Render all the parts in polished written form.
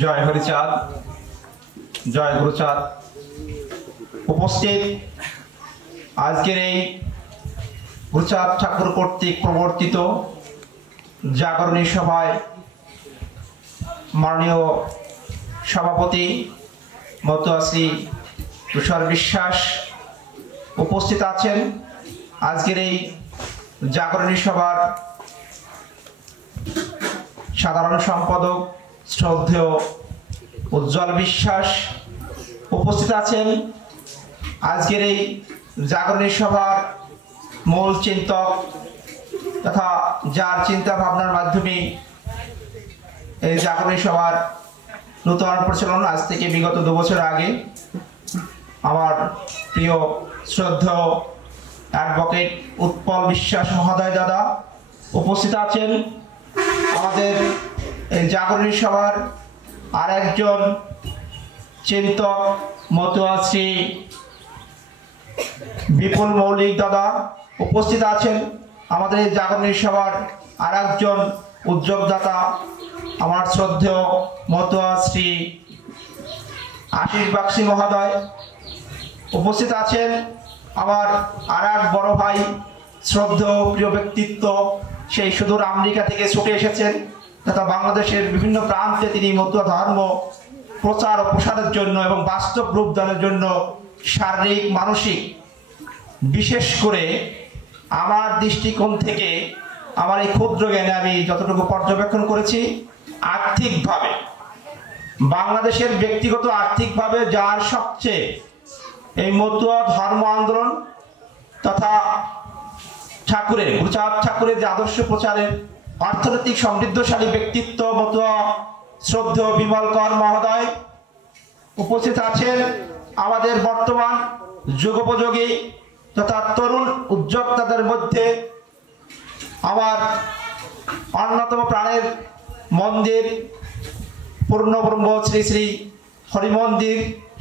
জয় হরিচাঁদ, জয় গুরুচাঁদ। উপস্থিত আজকের এই গুরুচাঁদ ঠাকুর কর্তৃক প্রবর্তিত জাগরণী সভায় মাননীয় সভাপতি মতুয়া শ্রী তুষার বিশ্বাস উপস্থিত আছেন। আজকের এই জাগরণী সভার সাধারণ সম্পাদক শ্রদ্ধেয় উজ্জ্বল বিশ্বাস উপস্থিত আছেন। আজকের এই জাগরণী সভার মূল চিন্তক তথা যার চিন্তা ভাবনার মাধ্যমে এই জাগরণী সভার নূতন প্রচলন আজ থেকে বিগত 2 বছর আগে আমার প্রিয় শ্রদ্ধেয় অ্যাডভোকেট উৎপল বিশ্বাস মহোদয় দাদা উপস্থিত আছেন। আমাদের এই জাগরণী সভার আর একজন চিন্তক মতুয়া শ্রী বিপুল মৌলিক দাদা উপস্থিত আছেন। আমাদের এই জাগরণী সভার আর একজন উদ্যোগদাতা আমার শ্রদ্ধেয় মতুয়া শ্রী আশিস বাগচি মহোদয় উপস্থিত আছেন। আমার আর এক বড় ভাই শ্রদ্ধেয় প্রিয় ব্যক্তিত্ব, সেই সুদূর আমেরিকা থেকে ছুটে এসেছেন তথা বাংলাদেশের বিভিন্ন প্রান্তে তিনি মতুয়া ধর্ম প্রচার ও প্রসারের জন্য এবং বাস্তব রূপ দানের জন্য শারীরিক মানসিক বিশেষ করে আমার দৃষ্টিকোণ থেকে আমার এই ক্ষুদ্র জ্ঞানে আমি যতটুকু পর্যবেক্ষণ করেছি, আর্থিকভাবে বাংলাদেশের ব্যক্তিগত আর্থিকভাবে যার সবচেয়ে এই মতুয়া ধর্ম আন্দোলন তথা গুরুচাঁদ ঠাকুরের যে আদর্শ প্রচারের অর্থনৈতিক সমৃদ্ধশালী ব্যক্তিত্ব মতুয়া শ্রদ্ধেয় বিমল কর মহোদয় উপস্থিত আছেন। আমাদের বর্তমান যুগোপযোগী তথা তরুণ উদ্যোক্তাদের মধ্যে আমার অন্যতম প্রাণের মন্দির পূর্ণব্রহ্ম শ্রী শ্রী হরিমন্দির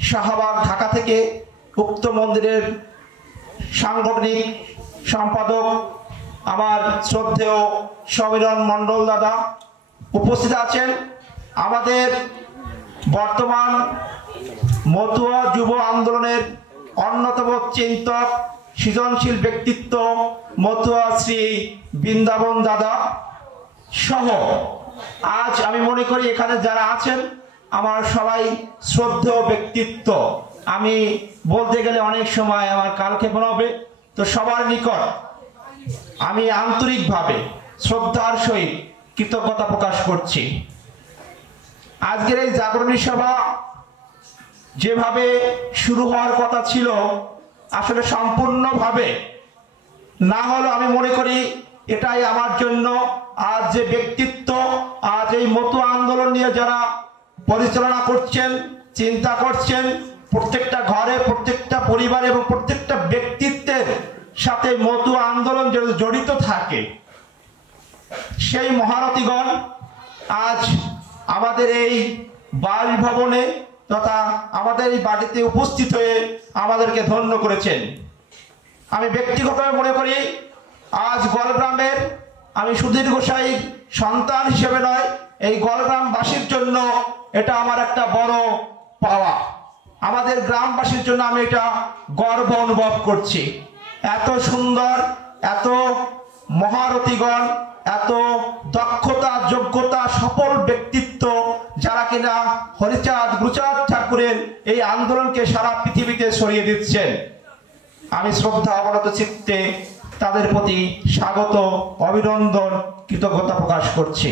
শাহবাগ ঢাকা থেকে উক্ত মন্দিরের সাংগঠনিক সম্পাদক আমার শ্রদ্ধেয় সমীরণ মণ্ডল দাদা উপস্থিত আছেন। আমাদের বর্তমান মতুয়া যুব আন্দোলনের অন্যতম চিন্তক সৃজনশীল ব্যক্তিত্ব মতুয়া শ্রী বৃন্দাবন দাদা সহ আজ আমি মনে করি এখানে যারা আছেন আমার সবাই শ্রদ্ধেয় ব্যক্তিত্ব। আমি বলতে গেলে অনেক সময় আমার কালক্ষেপণ হবে, তো সবার নিকট আমি আন্তরিকভাবে শ্রদ্ধার সহিত কৃতজ্ঞতা প্রকাশ করছি। আজকের এই জাগরণী সভা যেভাবে শুরু হওয়ার কথা ছিল আসলে সম্পূর্ণভাবে না হলেও আমি মনে করি এটাই আমার জন্য আজ যে ব্যক্তিত্ব, আজ এই মতুয়া আন্দোলন নিয়ে যারা পরিচালনা করছেন, চিন্তা করছেন, প্রত্যেকটা ঘরে প্রত্যেকটা পরিবারে এবং প্রত্যেকটা ব্যক্তিত্বের সাথে মতুয়া আন্দোলন জড়িত থাকে, সেই মহারথীগণ আজ আমাদের এই বাসভবনে তথা আমাদের এই বাড়িতে উপস্থিত হয়ে আমাদেরকে ধন্য করেছেন। আমি ব্যক্তিগতভাবে মনে করি আজ গলগ্রামের আমি সুধীর গোসাই সন্তান হিসেবে নয়, এই গলগ্রামবাসীর জন্য এটা আমার একটা বড় পাওয়া। আমাদের গ্রামবাসীর জন্য আমি এটা গর্ব অনুভব করছি। এত সুন্দর, এত মহারথীগণ, এত দক্ষতা যোগ্যতা সফল ব্যক্তিত্ব যারা কিনা হরিচাঁদ গুরুচাঁদ ঠাকুরের এই আন্দোলনকে সারা পৃথিবীতে ছড়িয়ে দিচ্ছেন, আমি শ্রদ্ধা অবনত চিত্তে তাদের প্রতি স্বাগত, অভিনন্দন, কৃতজ্ঞতা প্রকাশ করছি।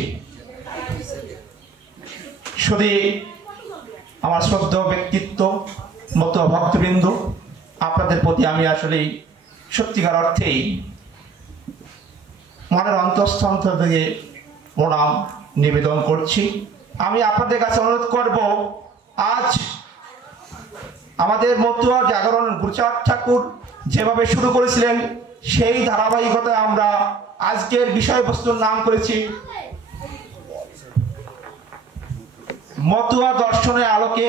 শুধু আমার শ্রদ্ধেয় ব্যক্তিত্ব মতো ভক্তবৃন্দ, আপনাদের প্রতি আমি আসলে সত্যিকার অর্থেই মনের অন্তঃস্থল থেকে প্রণাম নিবেদন করছি। আমি আপনাদের কাছে অনুরোধ করব, আজ আমাদের মতুয়া জাগরণ গুরুচাঁদ ঠাকুর যেভাবে শুরু করেছিলেন সেই ধারাবাহিকতায় আমরা আজকের বিষয়বস্তুর নাম করেছি মতুয়া দর্শনের আলোকে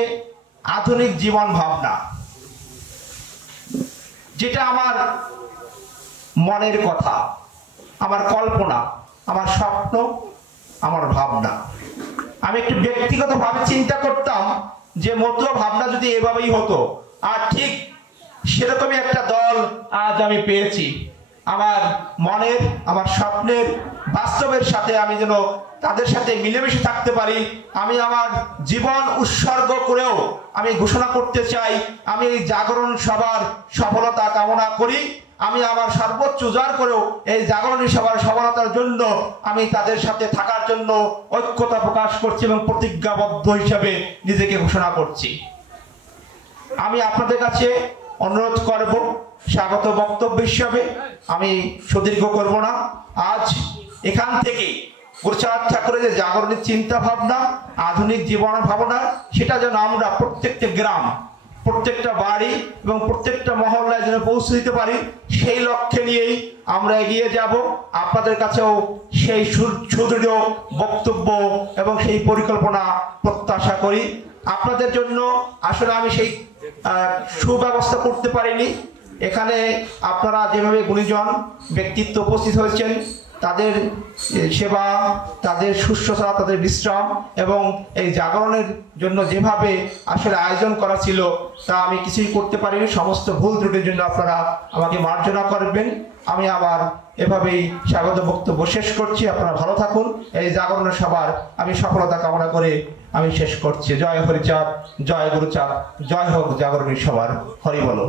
আধুনিক জীবন ভাবনা। যেটা আমার মনের কথা, আমার কল্পনা, আমার স্বপ্ন, আমার ভাবনা। আমি একটু ব্যক্তিগতভাবে চিন্তা করতাম যে মতুয়া ভাবনা যদি এভাবেই হতো, আর ঠিক সেরকমই একটা দল আজ আমি পেয়েছি। আমার মনের, আমার স্বপ্নের, বাস্তবের সাথে আমি যেন তাদের সাথে মিলেমিশে থাকতে পারি। আমি আমার জীবন উৎসর্গ করেও আমি ঘোষণা করতে চাই, আমি এই জাগরণ সভার সফলতা কামনা করি। আমি আমার সর্বোচ্চ উজাড় করেও এই জাগরণী সভার সফলতার জন্য আমি তাদের সাথে থাকার জন্য ঐক্যতা প্রকাশ করছি এবং প্রতিজ্ঞাবদ্ধ হিসাবে নিজেকে ঘোষণা করছি। আমি আপনাদের কাছে অনুরোধ করব, স্বাগত বক্তব্য হিসাবে আমি সুদীর্ঘ করব না। আজ এখান থেকে গুরুচাঁদ ঠাকুরের যে জাগরণের চিন্তা ভাবনা, আধুনিক জীবন ভাবনা, সেটা যেন আমরা প্রত্যেকটা গ্রাম, প্রত্যেকটা বাড়ি এবং প্রত্যেকটা মহল্লায় যেন পৌঁছে দিতে পারি, সেই লক্ষ্যে নিয়েই আমরা এগিয়ে যাব। আপনাদের কাছেও সেই সুদৃঢ় বক্তব্য এবং সেই পরিকল্পনা প্রত্যাশা করি। আপনাদের জন্য আসলে আমি সেই সুব্যবস্থা করতে পারিনি। এখানে আপনারা যেভাবে গুণীজন ব্যক্তিত্ব উপস্থিত হয়েছেন, তাদের সেবা, তাদের শুশ্রূষা, তাদের বিশ্রাম এবং এই জাগরণের জন্য যেভাবে আসলে আয়োজন করা ছিল, তা আমি কিছুই করতে পারিনি। সমস্ত ভুল ত্রুটির জন্য আপনারা আমাকে মার্জনা করবেন। আমি আবার এভাবেই স্বাগত বক্তব্য শেষ করছি। আপনারা ভালো থাকুন। এই জাগরণের সবার আমি সফলতা কামনা করে আমি শেষ করছি। জয় হরিচাঁদ, জয় গুরুচাঁদ, জয় হোক জাগরণী সবার। হরি বলো।